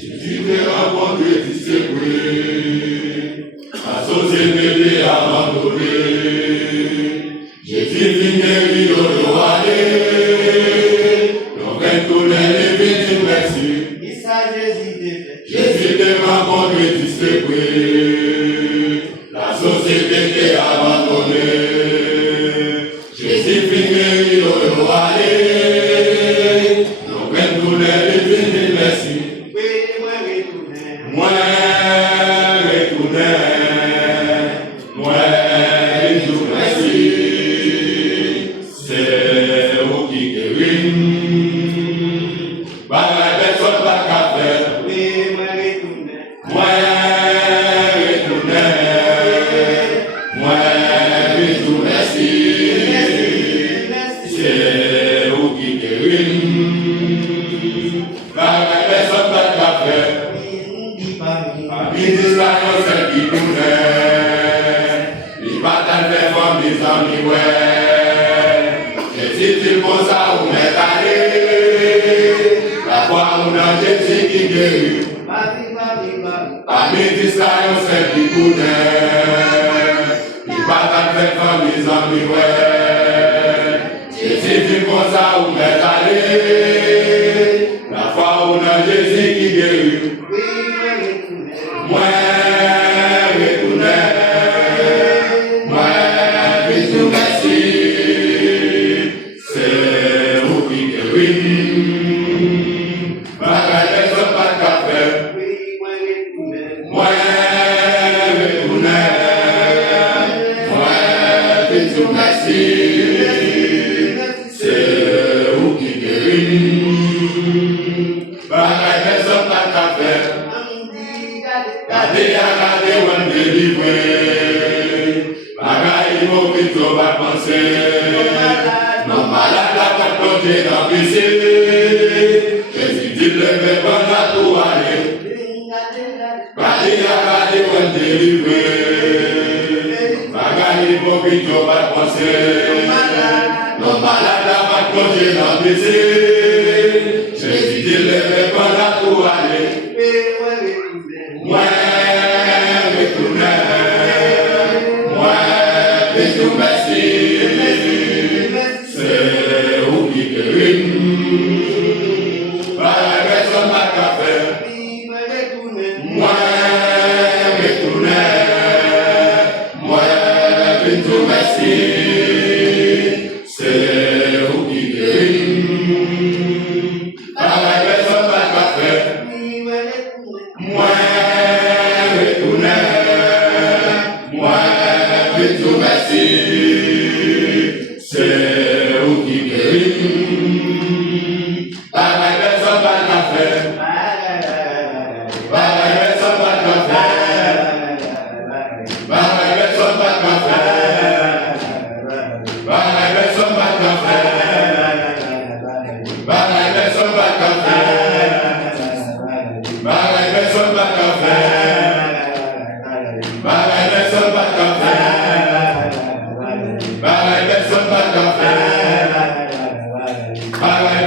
Tu t'es rencontré, distribué, associé, à abandonné. Jésus vient guérir, donc elle connaît les victimes, merci. Jésus t'es rencontré, distribué, la société t'est abandonnée. Jésus vient guérir, donc elle connaît les victimes, merci. Moi, retourner, moi, Jésus, merci. C'est vous qui guérit. Bagaille personne pas qu'à faire. Moi, retourner, moi, Jésus, merci. C'est vous qui guérit. Bagaille personne pas qu'à faire. Ministère, c'est qui nous est. Les batailles fait comme des amis, ouais. Jésus, tu penses à où m'est allé. La foi, on a Jésus qui guérit. Ministère, c'est qui nous est. Les batailles fait comme des amis, ouais. Jésus, tu penses à où m'est allé. La foi, on a Jésus qui guérit. Moi, retourner, moi, Jésus, merci. C'est vous qui guérit. Bagaille personne pas qu'à faire. Moi, retourner, moi, Jésus, merci. C'est vous qui guérit. Bagaille personne pas qu'à faire. Regardez, on délivré. Bagaille, il faut que tu vas penser. Non, malade, la pas plongé dans le péché. Jésus dit, levez pas la toile. Regardez, on délivré. Bagaille, il faut que tu vas penser. Non, malade, la pas plongé dans le péché. Jésus dit, levez pas la toile. Moi, retourner, moi, Jésus, merci. C'est vous qui guérit. Personne n'a qu'à faire. Moi, retourner, moi, Jésus, merci. C'est vous qui guérit. Personne n'a qu'à faire. Moi, retourner, moi, Jésus, merci. C'est vous qui guérit. Bagaille personne pas qu'à faire. Bagaille personne pas qu'à faire. Bagaille personne pas qu'à faire. Bagaille personne pas qu'à faire. Bagaille personne pas qu'à faire. Bagaille personne pas qu'à faire.